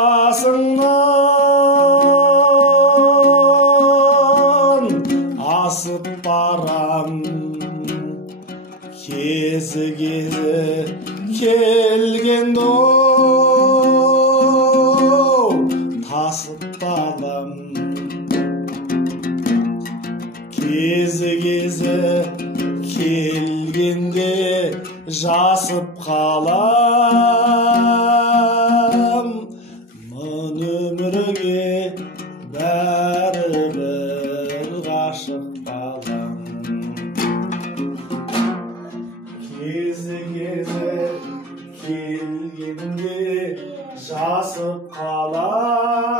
басыңнан асып барам, кезі келгенде тасып қалам, кезі келгенде жасып қалам. Мың өмірге бәрібір ғашық қалам. Кезі келгенде жасып қалам.